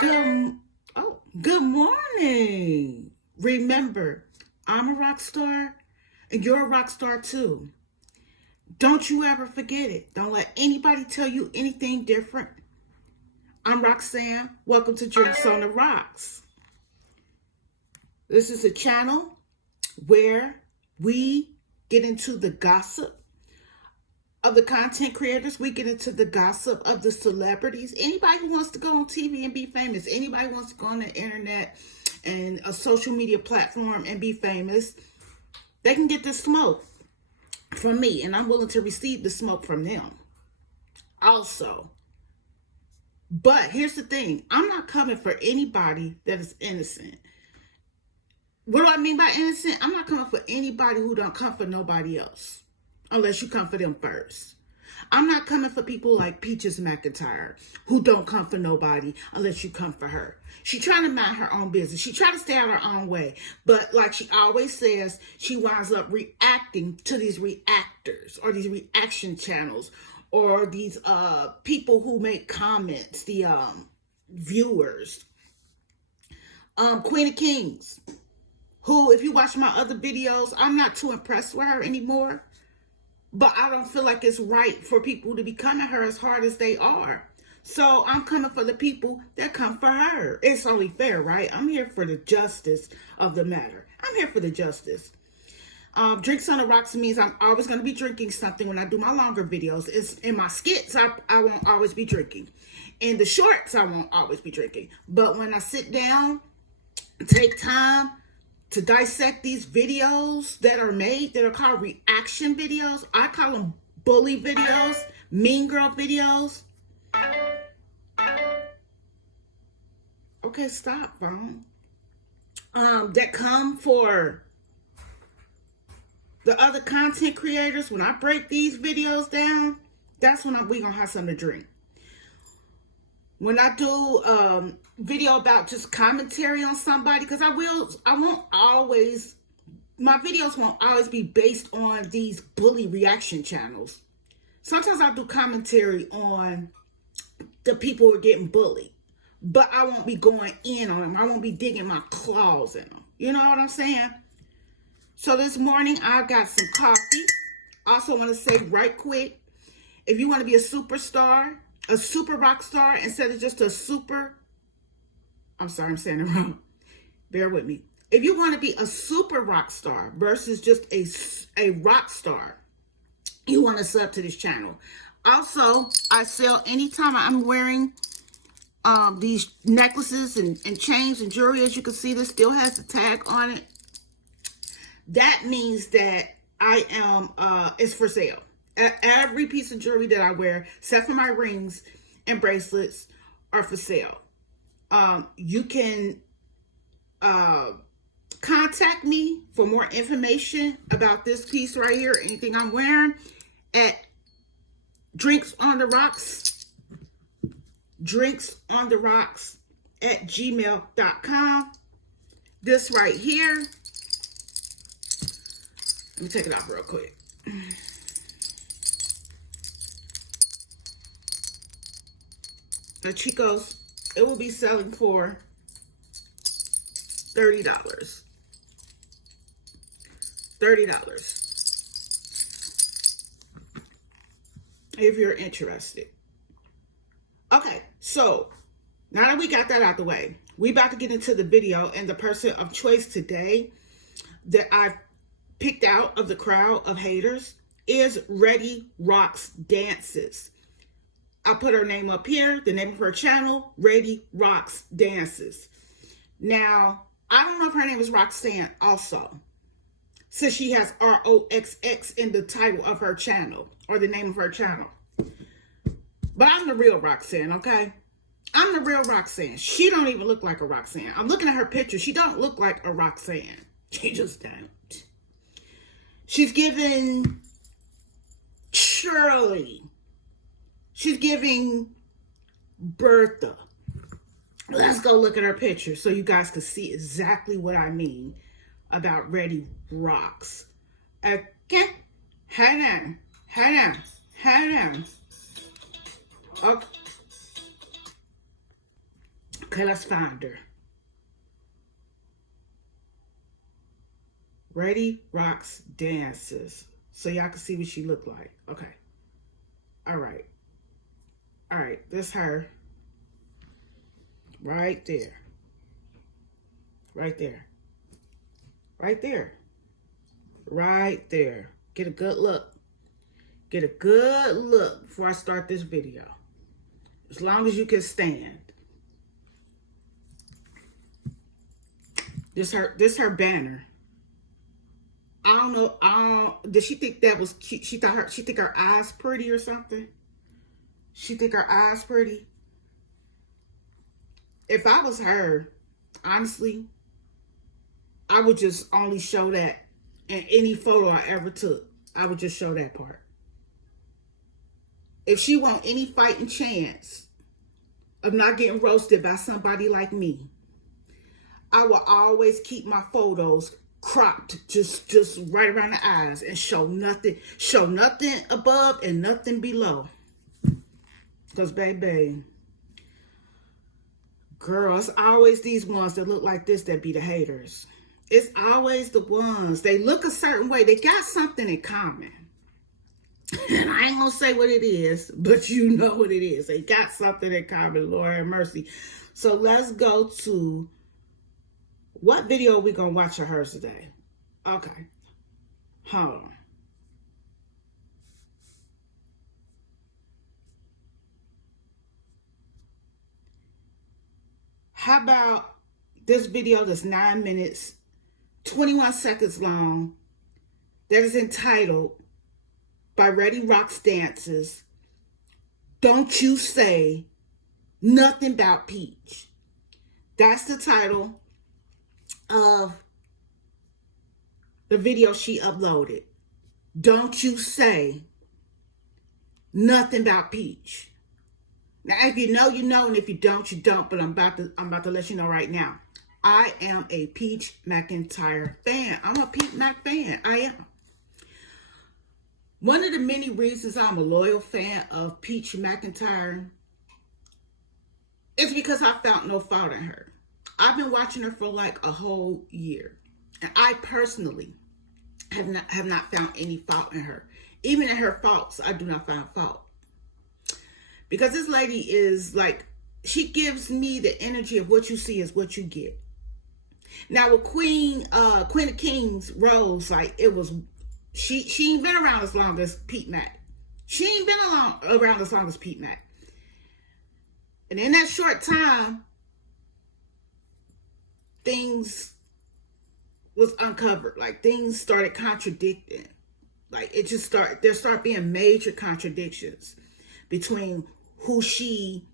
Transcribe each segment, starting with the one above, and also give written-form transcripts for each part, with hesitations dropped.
Good, good morning. Remember, I'm a rock star and you're a rock star too. Don't you ever forget it. Don't let anybody tell you anything different. I'm Roxanne. Welcome to Drinks on the Rocks. This is a channel where we get into the gossip of the content creators. We get into the gossip of the celebrities. Anybody who wants to go on TV and be famous, anybody who wants to go on the internet and a social media platform and be famous, they can get this smoke from me, and I'm willing to receive the smoke from them also. But here's the thing, I'm not coming for anybody that is innocent. What do I mean by innocent? I'm not coming for anybody who don't come for nobody else, unless you come for them first. I'm not coming for people like Peaches McIntyre, who don't come for nobody unless you come for her. She trying to mind her own business. She trying to stay out her own way. But like she always says, she winds up reacting to these reactors or these reaction channels or these people who make comments, the viewers. Queen of Kings, who, if you watch my other videos, I'm not too impressed with her anymore. But I don't feel like it's right for people to be coming at her as hard as they are. So I'm coming for the people that come for her. It's only fair, right? I'm here for the justice of the matter. I'm here for the justice. Drinks on the Rocks means I'm always going to be drinking something when I do my longer videos. It's in my skits, I won't always be drinking. In the shorts, I won't always be drinking. But when I sit down, take time to dissect these videos that are made, that are called reaction videos. I call them bully videos, mean girl videos. Okay, stop, phone. That come for the other content creators. When I break these videos down, that's when we gonna have something to drink. When I do video about just commentary on somebody, because my videos won't always be based on these bully reaction channels. Sometimes I'll do commentary on the people who are getting bullied, but I won't be going in on them. I won't be digging my claws in them. You know what I'm saying? So this morning I got some coffee. Also want to say right quick, if you want to be a superstar, a super rock star, instead of just a super, I'm sorry, I'm saying it wrong. Bear with me. If you want to be a super rock star versus just a rock star, you want to sub to this channel. Also, I sell anytime I'm wearing these necklaces and chains and jewelry. As you can see, this still has the tag on it. That means that I am, it's for sale. Every piece of jewelry that I wear, except for my rings and bracelets, are for sale. You can contact me for more information about this piece right here, anything I'm wearing, at Drinks on the Rocks at gmail.com. This right here, let me take it off real quick. The Chico's, it will be selling for $30. $30. If you're interested. Okay, so now that we got that out the way, we about to get into the video, and the person of choice today that I've picked out of the crowd of haters is Ready Rocks Dances. I put her name up here, the name of her channel, Ready Rocks Dances. Now, I don't know if her name is Roxanne also, since she has ROXX in the title of her channel, or the name of her channel. But I'm the real Roxanne, okay? I'm the real Roxanne. She don't even look like a Roxanne. I'm looking at her picture. She don't look like a Roxanne. She just don't. She's giving Shirley. She's giving Bertha. Let's go look at her picture so you guys can see exactly what I mean about Ready Rocks. Okay? Hold on. Okay. Okay, let's find her. Ready Rocks Dances. So y'all can see what she looked like. Okay. All right. All right. This her. Right there. Right there. Right there. Right there. Get a good look. Get a good look before I start this video. As long as you can stand. This her banner. I don't know. Did she think that was cute? She think her eyes pretty or something? She think her eyes pretty? If I was her, honestly, I would just only show that in any photo I ever took. I would just show that part. If she want any fighting chance of not getting roasted by somebody like me, I will always keep my photos cropped just right around the eyes and show nothing above and nothing below. Because baby, girls, always these ones that look like this that be the haters. It's always the ones. They look a certain way. They got something in common. And I ain't gonna say what it is, but you know what it is. They got something in common, Lord have mercy. So let's go to, what video are we gonna watch of hers today? Okay. Hold on. How about this video that's 9 minutes, 21 seconds long, that is entitled, by Ready Rocks Dances, Don't You Say Nothing About Peach. That's the title of the video she uploaded. Don't you say nothing about Peach. Now, if you know, you know, and if you don't, you don't. But I'm about to let you know right now. I am a Peach McIntyre fan. I'm a Peach Mac fan. I am. One of the many reasons I'm a loyal fan of Peach McIntyre is because I found no fault in her. I've been watching her for like a whole year. And I personally have not found any fault in her. Even in her faults, I do not find fault. Because this lady is like, she gives me the energy of what you see is what you get. Now with Queen of Kings, Rose, like it was, she ain't been around as long as Pete Mac. She ain't been around as long as Pete Mac. And in that short time, things was uncovered. Like things started contradicting. Like it just there start being major contradictions between who she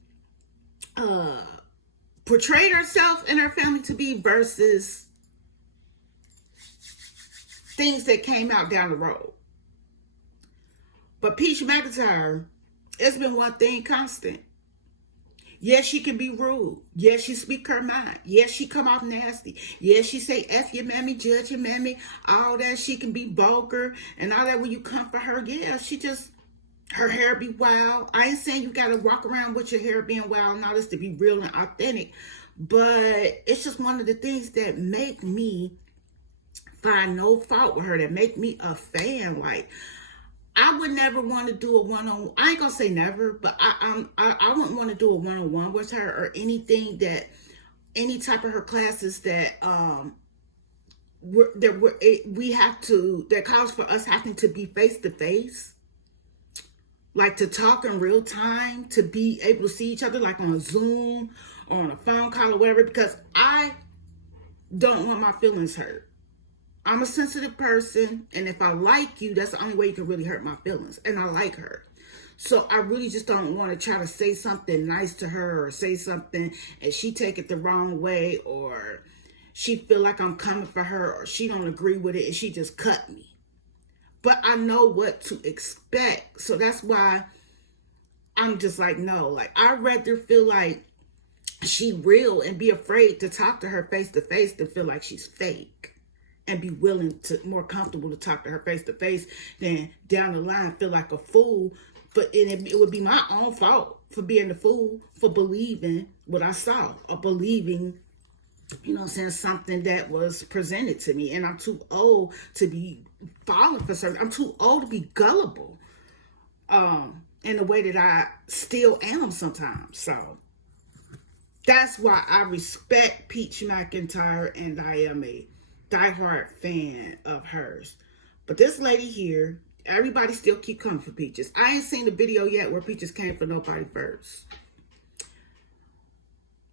portrayed herself and her family to be versus things that came out down the road. But Peach McIntyre, it's been one thing constant. Yes, she can be rude. Yes, she speak her mind. Yes, she come off nasty. Yes, she say F your mammy, judge your mammy, all that. She can be vulgar and all that when you come for her. Yeah, she just, her hair be wild. I ain't saying you gotta walk around with your hair being wild and all this to be real and authentic, but it's just one of the things that make me find no fault with her, that make me a fan. Like, I would never want to do a one-on-one. I ain't gonna say never, but I wouldn't want to do a one-on-one with her or anything that, any type of her classes that we have to, that calls for us having to be face to face, like to talk in real time, to be able to see each other, like on a Zoom or on a phone call or whatever. Because I don't want my feelings hurt. I'm a sensitive person, and if I like you, that's the only way you can really hurt my feelings. And I like her. So I really just don't want to try to say something nice to her or say something and she take it the wrong way, or she feel like I'm coming for her, or she don't agree with it and she just cut me. But I know what to expect. So that's why I'm just like, no. Like, I'd rather feel like she real and be afraid to talk to her face to face than feel like she's fake. And be willing to, more comfortable to talk to her face to face than down the line feel like a fool it would be my own fault for being the fool, for believing what I saw, or believing, you know what I'm saying, something that was presented to me. And I'm too old to be falling for certain. I'm too old to be gullible in the way that I still am sometimes. So that's why I respect Peach McIntyre, and I am a diehard fan of hers. But this lady here, everybody still keep coming for Peaches. I ain't seen the video yet where Peaches came for nobody first.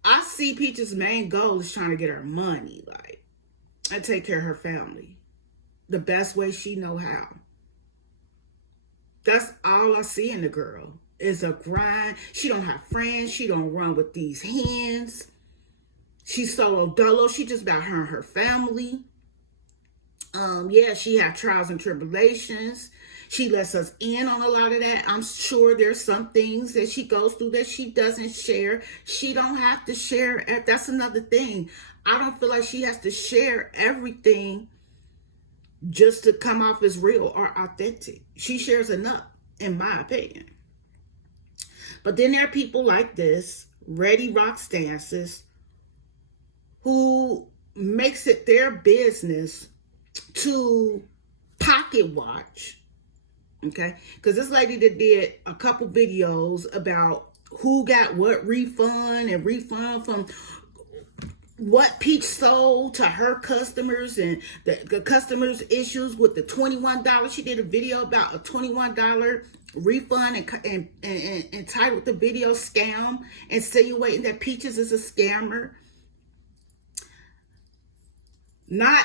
I see Peaches' main goal is trying to get her money, like, and take care of her family the best way she know how. That's all I see in the girl is a grind. She don't have friends. She don't run with these hands. She's solo dolo. She just about her and her family. Yeah, she had trials and tribulations. She lets us in on a lot of that. I'm sure there's some things that she goes through that she doesn't share. She don't have to share. That's another thing. I don't feel like she has to share everything just to come off as real or authentic. She shares enough, in my opinion. But then there are people like this, Ready Rocks Dances, who makes it their business to pocket watch. Okay, because this lady that did a couple videos about who got what refund and refund from what Peach sold to her customers and the customers' issues with the $21. She did a video about a $21 refund and entitled the video Scam, insinuating that Peaches is a scammer. Not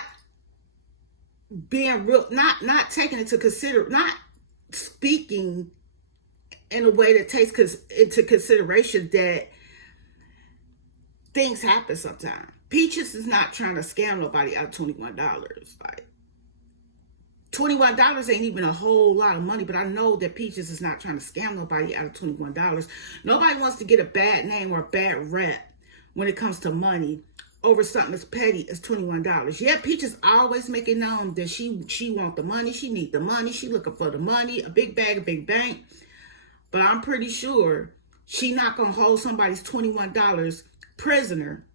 being real, not taking into consider, not speaking in a way that takes into consideration that things happen sometimes. Peaches is not trying to scam nobody out of $21. Like, $21 ain't even a whole lot of money, but I know that Peaches is not trying to scam nobody out of $21. Nobody wants to get a bad name or a bad rep when it comes to money over something as petty as $21. Yeah, Peaches always making known that she want the money, she need the money, she looking for the money, a big bag, a big bank. But I'm pretty sure she not gonna hold somebody's $21 prisoner.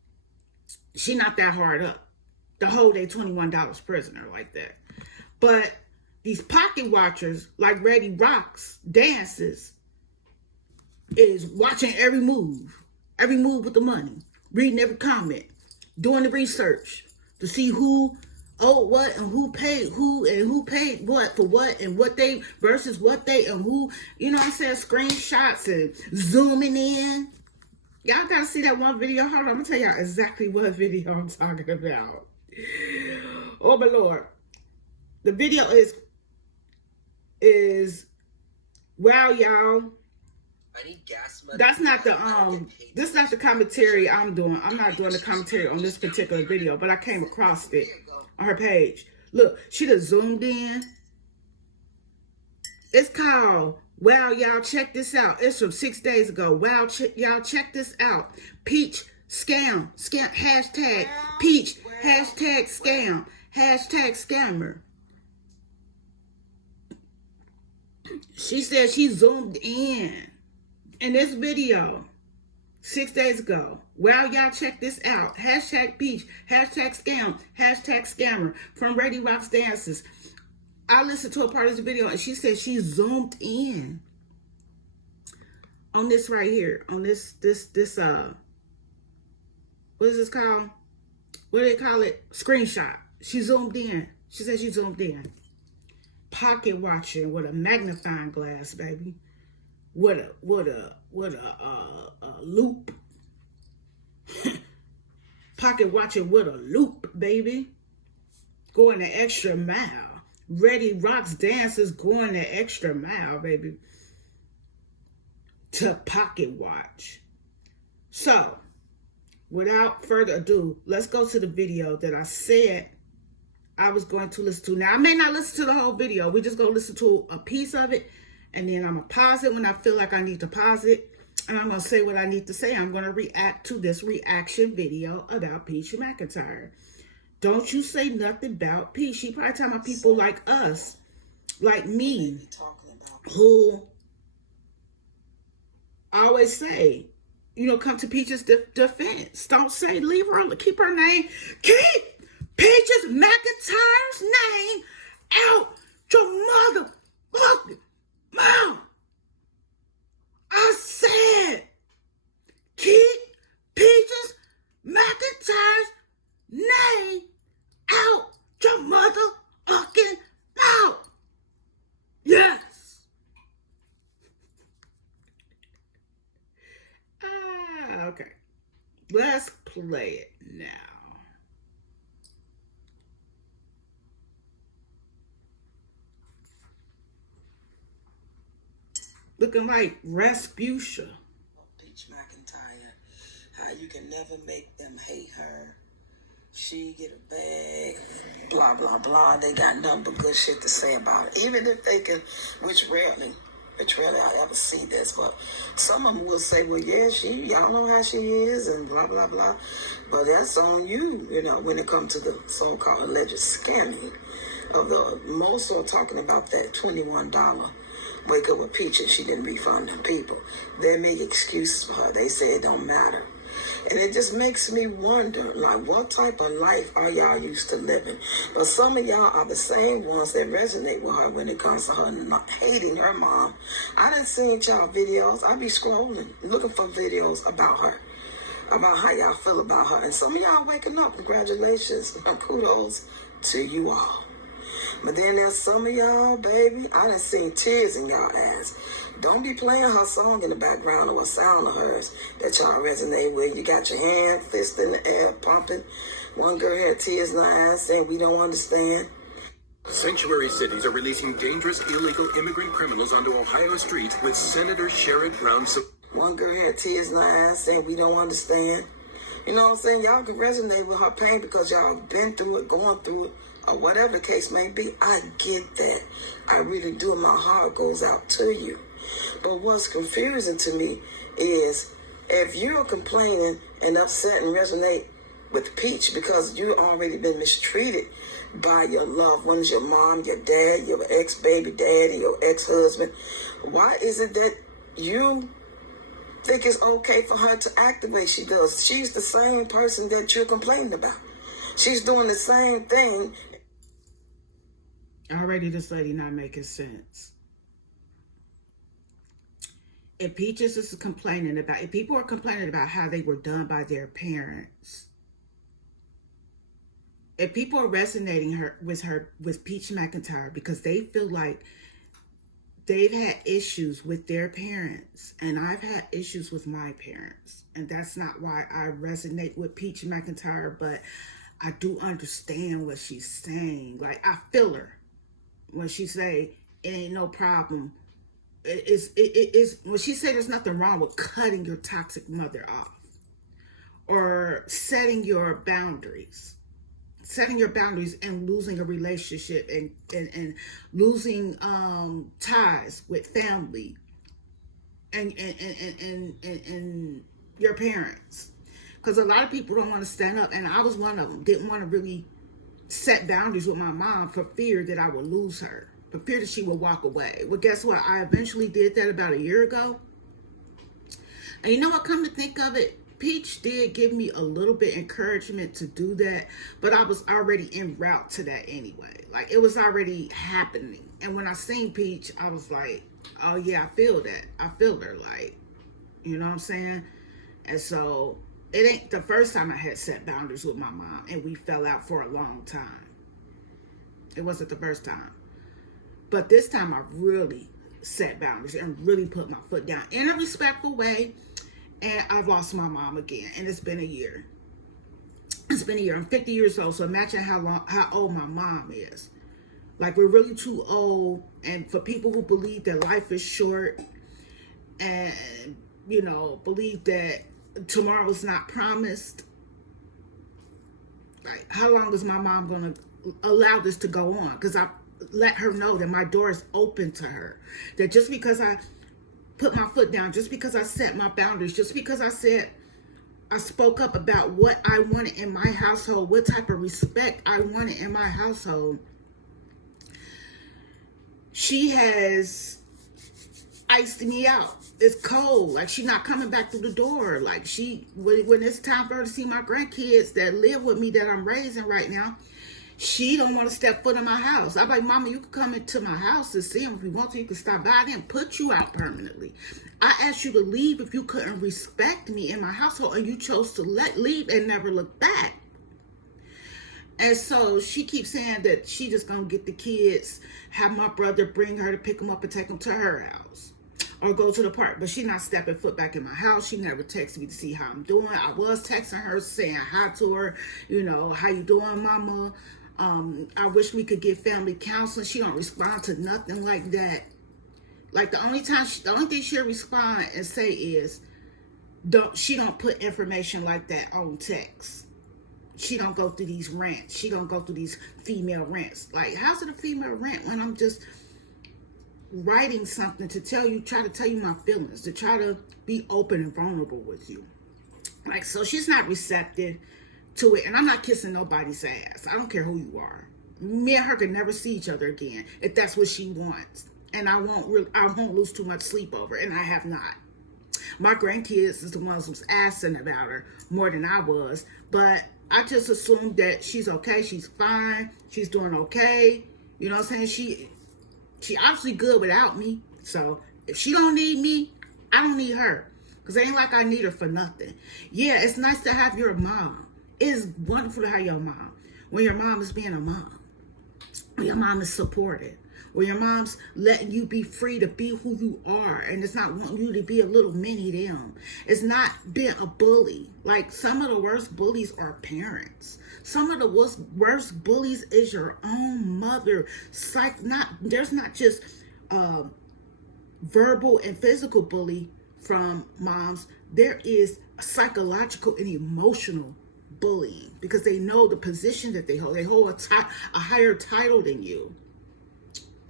She not that hard up to hold a $21 prisoner like that. But these pocket watchers like Ready Rocks Dances is watching every move with the money, reading every comment, doing the research to see who owed what and who paid what for what and what they versus what they and who, you know what I'm saying, screenshots and zooming in. Y'all gotta see that one video. Hold on, I'm gonna tell y'all exactly what video I'm talking about. Oh my Lord. The video is wow, y'all. I need gas money. That's not the this is not the commentary I'm doing. I'm not doing the commentary on this particular video, but I came across it on her page. Look, she done zoomed in. It's called wow, y'all, check this out. It's from 6 days ago. Wow, y'all, check this out. Peach scam, hashtag Peach, hashtag scam, hashtag scammer. She said she zoomed in this video 6 days ago. Wow, y'all, check this out. Hashtag Peach, hashtag scam, hashtag scammer from Ready Rocks Dances. I listened to a part of the video and she said she zoomed in on this right here, on this what is this called? What do they call it? Screenshot. She zoomed in. She said she zoomed in. Pocket watching with a magnifying glass, baby. What a loop. Pocket watching with a loop, baby. Going the extra mile. Ready Rocks Dances going the extra mile, baby. To pocket watch. So, without further ado, let's go to the video that I said I was going to listen to. Now, I may not listen to the whole video. We just going to listen to a piece of it. And then I'm going to pause it when I feel like I need to pause it. And I'm going to say what I need to say. I'm going to react to this reaction video about Peach McIntyre. Don't you say nothing about Peach. She probably talking about people like us, like me, who I always say, come to Peach's defense. Don't say leave her alone. Keep her name. Keep Peaches McIntyre's name out your motherfucking mouth. I said, keep Peaches McIntyre's name out your motherfucking mouth. Yes. Okay. Let's play it now. Looking like Rasputia. Peach McIntyre, how you can never make them hate her. She get a bag, blah, blah, blah. They got nothing but good shit to say about it. Even if they can, which rarely I ever see this, but some of them will say, well, yeah, y'all know how she is and blah, blah, blah. But that's on you, when it comes to the so-called alleged scamming of the, most so talking about that $21 wake up with Peaches. She didn't refund them people. They make excuses for her. They say it don't matter. And it just makes me wonder, like, what type of life are y'all used to living? But some of y'all are the same ones that resonate with her when it comes to her not hating her mom. I done seen y'all videos. I be scrolling, looking for videos about her, about how y'all feel about her. And some of y'all waking up. Congratulations and kudos to you all. But then there's some of y'all, baby, I done seen tears in y'all ass. Don't be playing her song in the background or a sound of hers that y'all resonate with. You got your hand, fist in the air, pumping. One girl had tears in her eyes saying, we don't understand. Sanctuary cities are releasing dangerous illegal immigrant criminals onto Ohio streets with Senator Sherrod Brown. One girl had tears in her eyes saying, we don't understand. You know what I'm saying? Y'all can resonate with her pain because y'all been through it, going through it, or whatever the case may be. I get that. I really do. My heart goes out to you. But what's confusing to me is if you're complaining and upset and resonate with Peach because you already been mistreated by your loved ones, your mom, your dad, your ex-baby daddy, your ex-husband, why is it that you think it's okay for her to act the way she does? She's the same person that you're complaining about. She's doing the same thing. Already this lady not making sense. If Peaches is complaining about, if people are complaining about how they were done by their parents, if people are resonating with Peach McIntyre because they feel like they've had issues with their parents, and I've had issues with my parents, and that's not why I resonate with Peach McIntyre, but I do understand what she's saying. Like, I feel her when she say it ain't no problem. It is when she say there's nothing wrong with cutting your toxic mother off or setting your boundaries and losing a relationship and losing ties with family and your parents, because a lot of people don't want to stand up, and I was one of them. Didn't want to really set boundaries with my mom for fear that I would lose her, for fear that she would walk away. Well, guess what? I eventually did that about a year ago. And you know what? Come to think of it, Peach did give me a little bit encouragement to do that, but I was already en route to that anyway. Like, it was already happening. And when I seen Peach, I was like, oh yeah, I feel that. I feel her, like, you know what I'm saying? And so it ain't the first time I had set boundaries with my mom and we fell out for a long time. It wasn't the first time. But this time I really set boundaries and really put my foot down in a respectful way. And I've lost my mom again. And it's been a year. It's been a year. I'm 50 years old. So imagine how old my mom is. Like, we're really too old. And for people who believe that life is short and, believe that tomorrow's not promised, like, how long is my mom going to allow this to go on? Because I let her know that my door is open to her. That just because I put my foot down, just because I set my boundaries, just because I spoke up about what I wanted in my household, what type of respect I wanted in my household, she has iced me out. It's cold. Like, she not coming back through the door. Like, when it's time for her to see my grandkids that live with me that I'm raising right now, she don't want to step foot in my house. I'm like, Mama, you can come into my house to see them if you want to. You can stop by. I didn't put you out permanently. I asked you to leave if you couldn't respect me in my household, and you chose to leave and never look back. And so she keeps saying that she just gonna get the kids, have my brother bring her to pick them up and take them to her house, or go to the park. But she not stepping foot back in my house. She never texted me to see how I'm doing. I was texting her saying hi to her, how you doing, Mama? I wish we could get family counseling. She don't respond to nothing like that. Like, the only thing she'll respond and say is, she don't put information like that on text. She don't go through these rants. She don't go through these female rants. Like, how's it a female rant when I'm just writing something to try to tell you my feelings, to try to be open and vulnerable with you? Like, so she's not receptive to it, and I'm not kissing nobody's ass. I don't care who you are. Me and her can never see each other again if that's what she wants, and I won't lose too much sleep over it, and I have not. My grandkids is the ones who's asking about her more than I was, but I just assumed that she's okay. She's fine. She's doing okay. You know what I'm saying? She obviously good without me. So if she don't need me, I don't need her. Because it ain't like I need her for nothing. Yeah, it's nice to have your mom. It's wonderful to have your mom. When your mom is being a mom. When your mom is supportive. When your mom's letting you be free to be who you are. And it's not wanting you to be a little mini them. It's not being a bully. Like, some of the worst bullies are parents. Some of the worst bullies is your own mother. There's not just verbal and physical bully from moms. There is psychological and emotional bullying, because they know the position that they hold. They hold a higher title than you,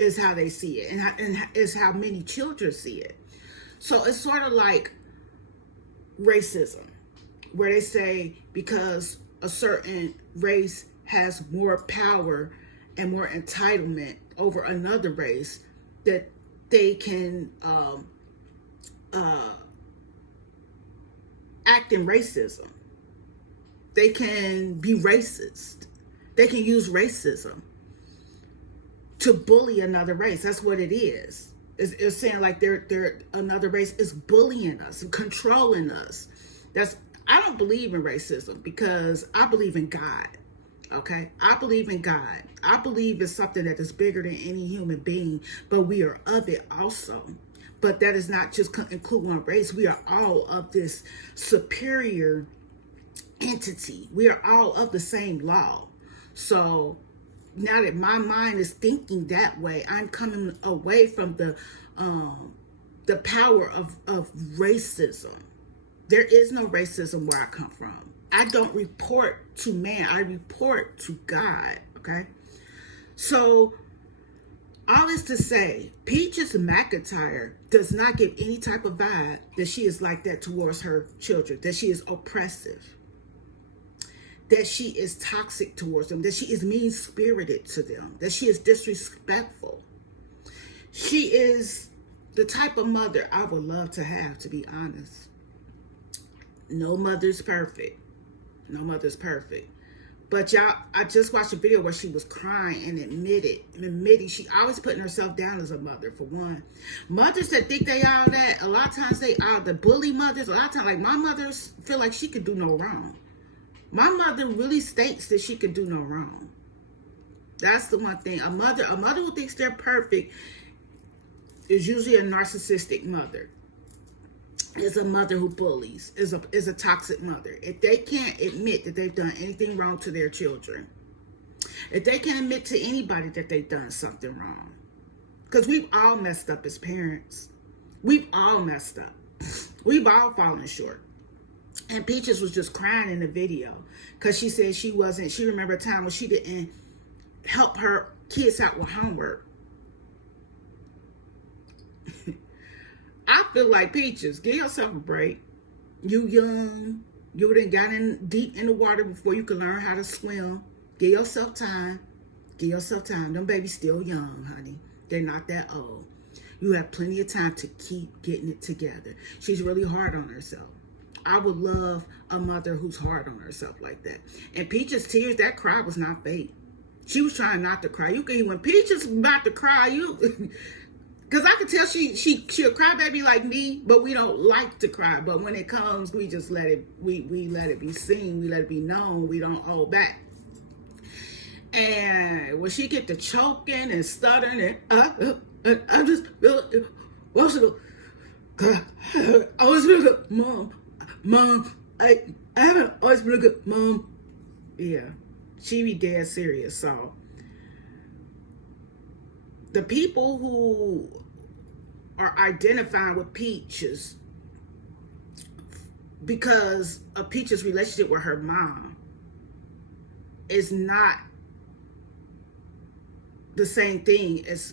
is how they see it, and is how many children see it. So it's sort of like racism, where they say because a certain race has more power and more entitlement over another race, that they can act in racism. They can be racist. They can use racism to bully another race. That's what it is. It's saying like they're another race is bullying us, controlling us. I don't believe in racism, because I believe in God. Okay, I believe in God. I believe it's something that is bigger than any human being, but we are of it also. But that is not just include one race. We are all of this superior entity. We are all of the same law. So now that my mind is thinking that way, I'm coming away from the power of racism. There is no racism where I come from. I don't report to man. I report to God. Okay. So all this to say, Peaches McIntyre does not give any type of vibe that she is like that towards her children, that she is oppressive, that she is toxic towards them, that she is mean-spirited to them, that she is disrespectful. She is the type of mother I would love to have, to be honest. No mother's perfect. No mother's perfect. But y'all, I just watched a video where she was crying and admitting she always putting herself down as a mother, for one. Mothers that think they all that, a lot of times they are the bully mothers. A lot of times, like, my mothers feel like she could do no wrong. My mother really states that she could do no wrong. That's the one thing. A mother who thinks they're perfect is usually a narcissistic mother. Is a mother who bullies, is a toxic mother. If they can't admit that they've done anything wrong to their children, if they can't admit to anybody that they've done something wrong, because we've all messed up as parents. We've all messed up. We've all fallen short. And Peaches was just crying in the video because she said she remembered a time when she didn't help her kids out with homework. I feel like, Peaches, give yourself a break. You young. You done got in deep in the water before you can learn how to swim. Give yourself time. Give yourself time. Them babies still young, honey. They're not that old. You have plenty of time to keep getting it together. She's really hard on herself. I would love a mother who's hard on herself like that. And Peach's tears, that cry was not fake. She was trying not to cry. You can, when Peach is about to cry, you, because I can tell she'll cry baby like me, but we don't like to cry. But when it comes, we just let it, we let it be seen, we let it be known, we don't hold back. And when she get to choking and stuttering and I'm just emotional. I always been a good mom. I haven't always been a good mom. Yeah, she be dead serious. So the people who are identifying with Peaches because of Peach's relationship with her mom is not the same thing as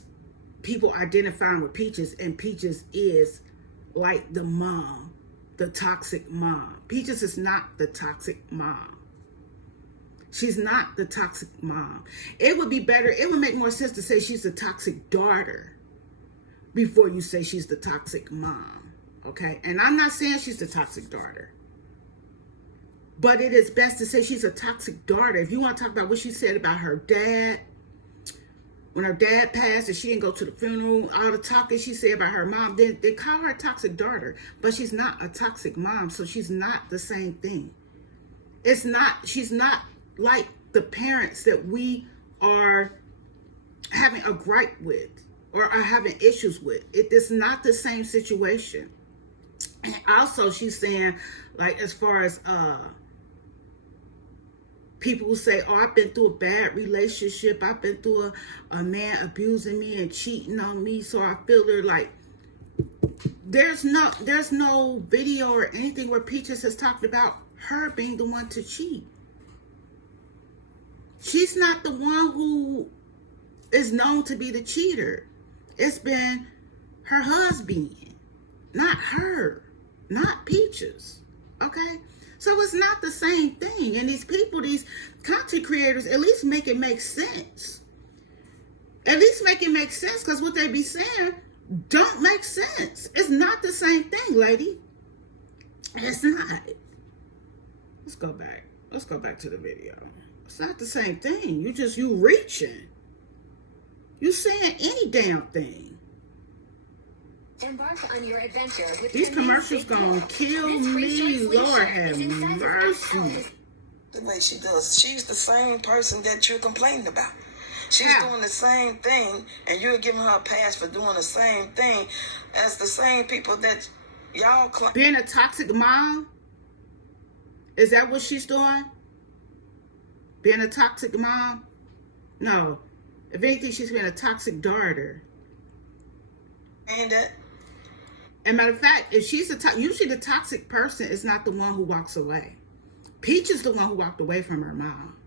people identifying with Peaches, and Peaches is like the mom, the toxic mom. Peaches is not the toxic mom. She's not the toxic mom. It would be better, it would make more sense to say she's the toxic daughter before you say she's the toxic mom, okay? And I'm not saying she's the toxic daughter, but it is best to say she's a toxic daughter. If you want to talk about what she said about her dad, when her dad passed and she didn't go to the funeral, all the talking she said about her mom, then they call her a toxic daughter, but she's not a toxic mom, so she's not the same thing. She's not like the parents that we are having a gripe with or are having issues with. It is not the same situation. And also she's saying, like, as far as people who say, oh, I've been through a bad relationship, I've been through a man abusing me and cheating on me, so I feel her, like, there's no video or anything where Peaches has talked about her being the one to cheat. She's not the one who is known to be the cheater. It's been her husband, not her, not Peaches, okay? So it's not the same thing. And these people, these content creators, at least make it make sense. At least make it make sense, because what they be saying don't make sense. It's not the same thing, lady. It's not. Let's go back. Let's go back to the video. It's not the same thing. You reaching. You saying any damn thing. Embark on your adventure with These commercials gonna kill me. Lord have mercy. The way she does, she's the same person that you're complaining about. She's doing the same thing, and you're giving her a pass for doing the same thing as the same people that y'all claim. Being a toxic mom? Is that what she's doing? Being a toxic mom? No. If anything, she's been a toxic daughter. And that. And matter of fact, if she's usually the toxic person is not the one who walks away. Peach is the one who walked away from her mom.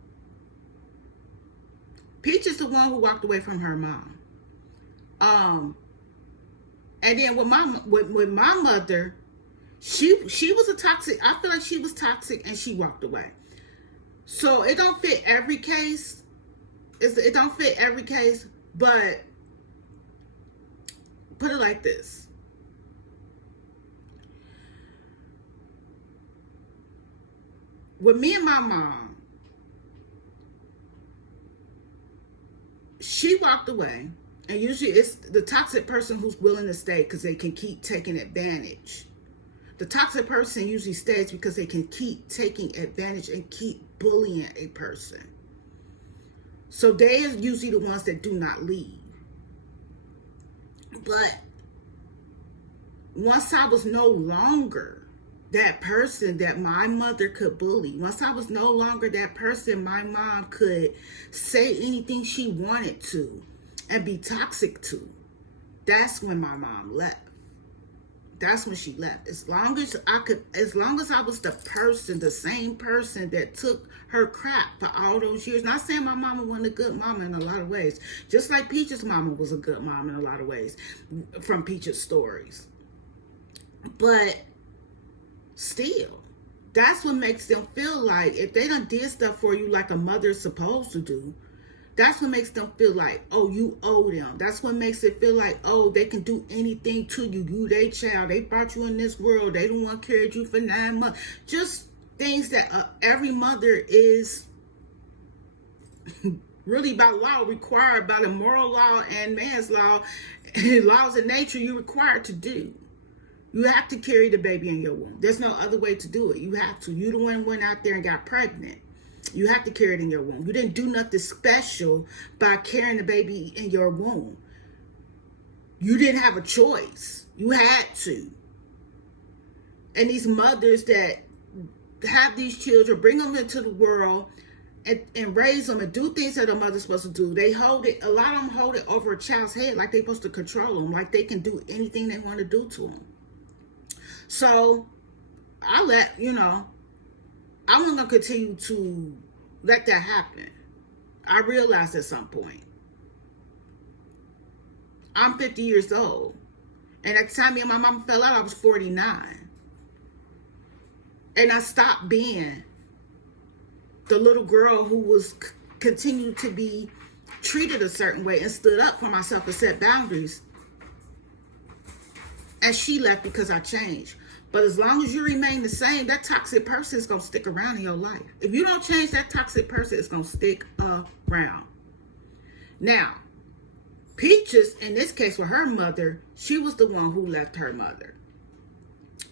Peach is the one who walked away from her mom. And then with my mother, she was a toxic. I feel like she was toxic and she walked away. So it don't fit every case. It don't fit every case, but put it like this. With me and my mom, she walked away, and usually it's the toxic person who's willing to stay because they can keep taking advantage. The toxic person usually stays because they can keep taking advantage and keep bullying a person. So they are usually the ones that do not leave. But once I was no longer that person that my mother could bully, once I was no longer that person my mom could say anything she wanted to and be toxic to, that's when my mom left. That's when she left. As long as I was the person, the same person that took her crap for all those years. Not saying my mama wasn't a good mama in a lot of ways. Just like Peach's mama was a good mom in a lot of ways from Peach's stories. But still, that's what makes them feel like if they done did stuff for you like a mother's supposed to do, That's what makes them feel like, oh, you owe them. That's what makes it feel like, oh, they can do anything to you. You, they child. They brought you in this world. They don't want to carry you for 9 months. Just things that every mother is really by law required, by the moral law and man's law, laws of nature, you're required to do. You have to carry the baby in your womb. There's no other way to do it. You have to. You the one went out there and got pregnant. You have to carry it in your womb. You didn't do nothing special by carrying the baby in your womb. You didn't have a choice. You had to. And these mothers that have these children, bring them into the world and raise them and do things that a mother's supposed to do. They hold it, a lot of them hold it over a child's head like they're supposed to control them, like they can do anything they want to do to them. So I let, I'm not going to continue to let that happen. I realized at some point. I'm 50 years old. And at the time me and my mom fell out, I was 49. And I stopped being the little girl who was continued to be treated a certain way and stood up for myself and set boundaries. And she left because I changed. But as long as you remain the same, that toxic person is going to stick around in your life. If you don't change, that toxic person is going to stick around. Now, Peaches, in this case with her mother, she was the one who left her mother.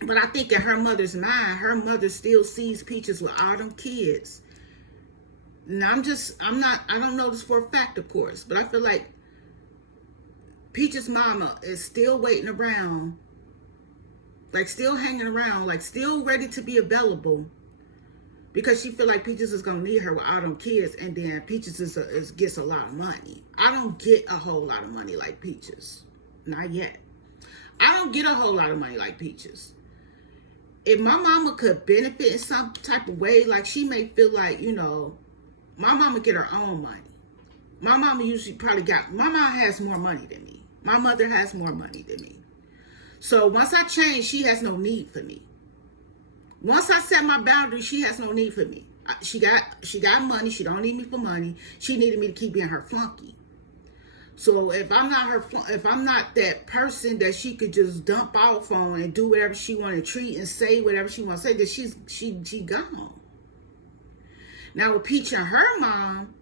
But I think in her mother's mind, her mother still sees Peaches with all them kids. And I don't know this for a fact, of course, but I feel like Peaches' mama is still waiting around, like still hanging around, like still ready to be available, because she feel like Peaches is gonna need her with all them kids, and then Peaches gets a lot of money. I don't get a whole lot of money like Peaches, not yet. I don't get a whole lot of money like Peaches. If my mama could benefit in some type of way, like she may feel like, my mama get her own money. My mama usually my mom has more money than me. My mother has more money than me. So once I change, she has no need for me. Once I set my boundaries, she has no need for me. She got money. She don't need me for money. She needed me to keep being her flunky. So if I'm not that person that she could just dump off on and do whatever she want to treat and say whatever she want to say, then she gone. Now with Peach and her mom,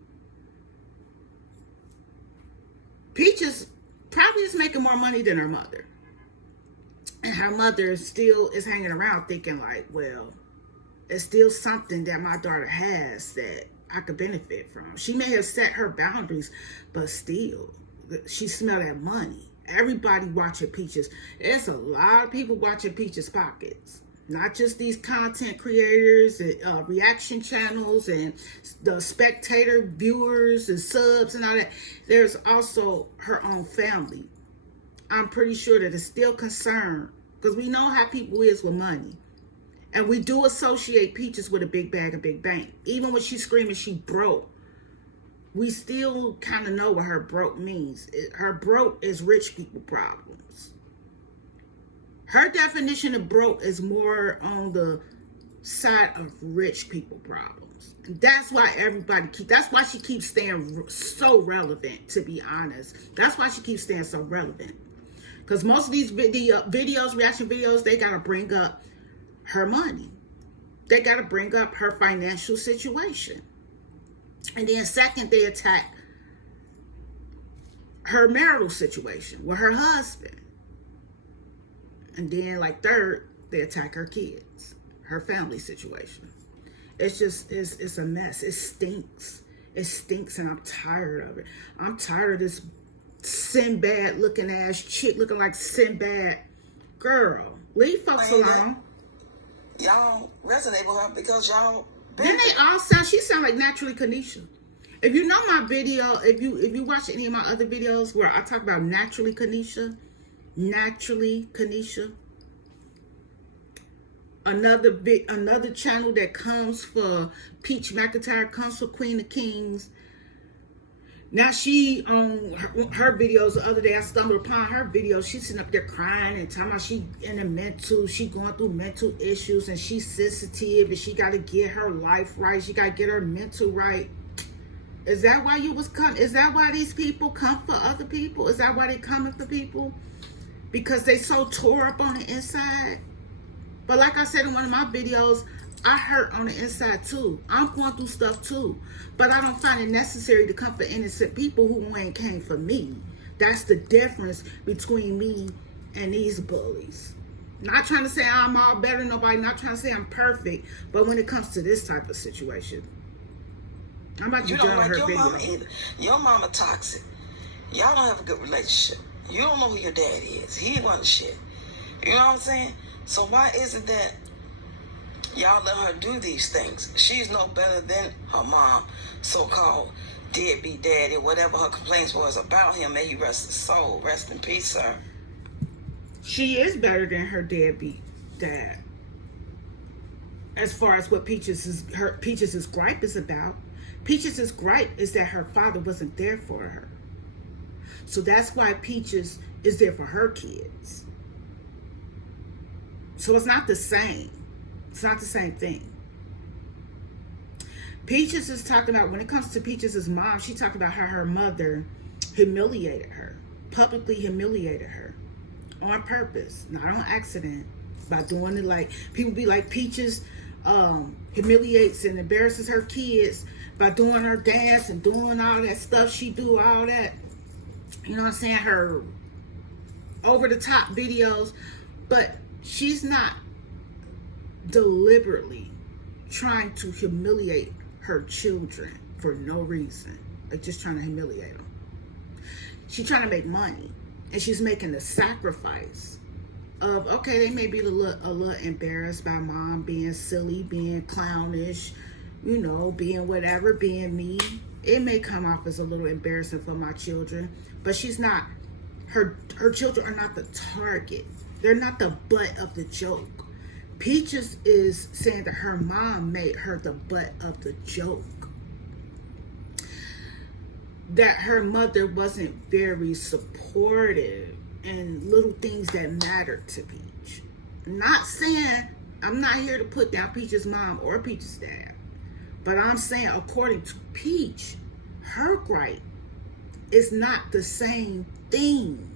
Peaches probably is making more money than her mother. And her mother still is hanging around thinking like, well, it's still something that my daughter has that I could benefit from. She may have set her boundaries, but still, she smelled that money. Everybody watching Peaches. There's a lot of people watching Peaches' pockets. Not just these content creators and reaction channels and the spectator viewers and subs and all that. There's also her own family. I'm pretty sure that is still concerned, because we know how people is with money. And we do associate Peaches with a big bag, a big bank. Even when she's screaming she broke, we still kind of know what her broke means. Her broke is rich people problems. Her definition of broke is more on the side of rich people problems. And that's why that's why she keeps staying so relevant, to be honest. That's why she keeps staying so relevant. Because most of these videos, reaction videos, they got to bring up her money. They got to bring up her financial situation. And then second, they attack her marital situation with her husband. And then like third, they attack her kids, her family situation. It's just, it's a mess. It stinks. It stinks, and I'm tired of it. I'm tired of this Sinbad looking ass chick looking like Sinbad. Girl, leave folks alone. Y'all resonate with her because y'all. Then she sound like Naturally Kanisha. If you know my video, if you watch any of my other videos where I talk about Naturally Kanisha, another channel that comes for Peach McIntyre, comes for Queen of Kings. Now she, on her videos the other day, I stumbled upon her videos. She's sitting up there crying and talking about she going through mental issues, and she's sensitive and she got to get her life right. She got to get her mental right. Is that why you was come? Is that why these people come for other people? Is that why they coming for people? Because they so tore up on the inside. But like I said in one of my videos, I hurt on the inside too. I'm going through stuff too. But I don't find it necessary to come for innocent people who ain't came for me. That's the difference between me and these bullies. Not trying to say I'm all better than nobody. Not trying to say I'm perfect. But when it comes to this type of situation, I'm about to You don't judge like her your video. mama either. Your mama toxic. Y'all don't have a good relationship. You don't know who your dad is. He wasn't shit. You know what I'm saying? So why is it that y'all let her do these things? She's no better than her mom, so-called deadbeat daddy, whatever her complaints was about him. May he rest his soul. Rest in peace, sir. She is better than her deadbeat dad. As far as what Peaches' gripe is about. Peaches' gripe is that her father wasn't there for her. So that's why Peaches is there for her kids. So it's not the same. It's not the same thing. Peaches is talking about, when it comes to Peaches' mom, she talked about how her mother humiliated her. Publicly humiliated her. On purpose. Not on accident. By doing it like, people be like, Peaches humiliates and embarrasses her kids by doing her dance and doing all that stuff she do, all that, you know what I'm saying, her over the top videos. But she's not deliberately trying to humiliate her children for no reason. Like, just trying to humiliate them. She's trying to make money, and she's making the sacrifice of, okay, they may be a little embarrassed by mom being silly, being clownish, you know, being whatever, being me. It may come off as a little embarrassing for my children, but she's not, her children are not the target. They're not the butt of the joke. Peaches is saying that her mom made her the butt of the joke. That her mother wasn't very supportive in little things that mattered to Peach. Not saying, I'm not here to put down Peach's mom or Peach's dad. But I'm saying, according to Peach, her gripe is not the same thing.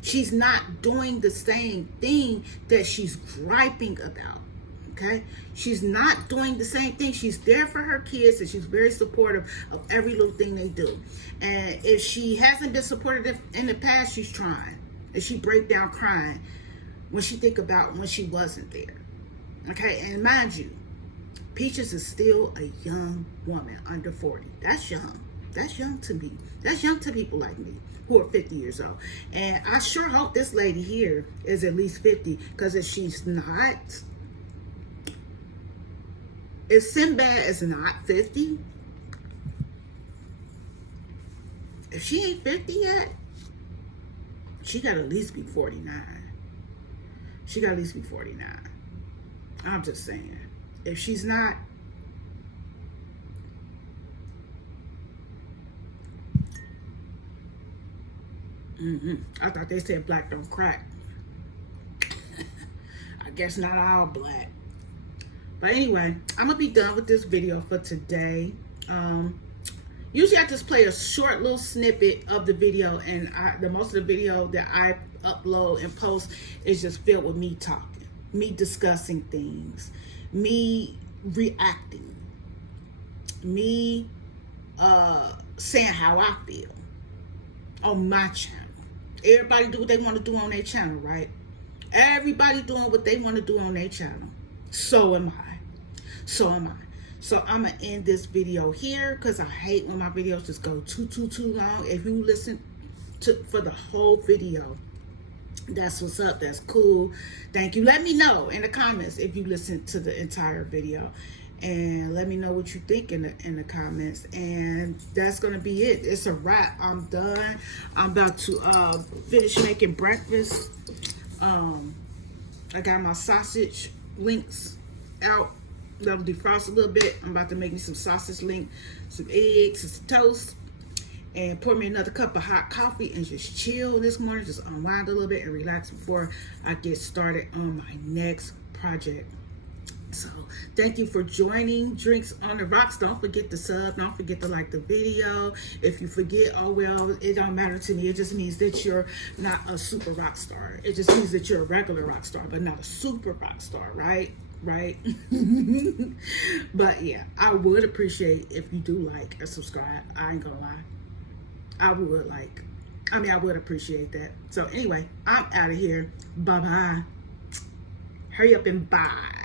She's not doing the same thing that she's griping about. Okay? She's not doing the same thing. She's there for her kids, and she's very supportive of every little thing they do. And if she hasn't been supportive in the past, she's trying. And she break down crying when she think about when she wasn't there. Okay? And mind you, Peaches is still a young woman, under 40. That's young. That's young to me. That's young to people like me who are 50 years old. And I sure hope this lady here is at least 50, because if she's not, if Sinbad is not 50, if she ain't 50 yet, she got to at least be 49. She got to at least be 49. I'm just saying. If she's not, I thought they said black don't crack. I guess not all black. But anyway, I'm going to be done with this video for today. Usually I just play a short little snippet of the video, and the most of the video that I upload and post is just filled with me talking, me discussing things, me reacting, me saying how I feel on my channel. Everybody do what they want to do on their channel, right? Everybody doing what they want to do on their channel. So am I. So am I. So I'm going to end this video here, because I hate when my videos just go too long. If you listen for the whole video, that's what's up. That's cool. Thank you. Let me know in the comments if you listen to the entire video, and let me know what you think in the comments. And that's gonna be it. It's a wrap. I'm done. I'm about to finish making breakfast. I got my sausage links out. That'll defrost a little bit. I'm about to make me some sausage link, some eggs, and some toast, and pour me another cup of hot coffee and just chill this morning. Just unwind a little bit and relax before I get started on my next project. So Thank you for joining Drinks on the Rocks. Don't forget to sub. Don't forget to like the video. If you forget, oh well, it don't matter to me. It just means that you're not a super rock star. It just means that you're a regular rock star, but not a super rock star, right? Right? But yeah, I would appreciate if you do like and subscribe. I ain't gonna lie. I would appreciate that. So anyway, I'm out of here. Bye-bye. Hurry up and bye.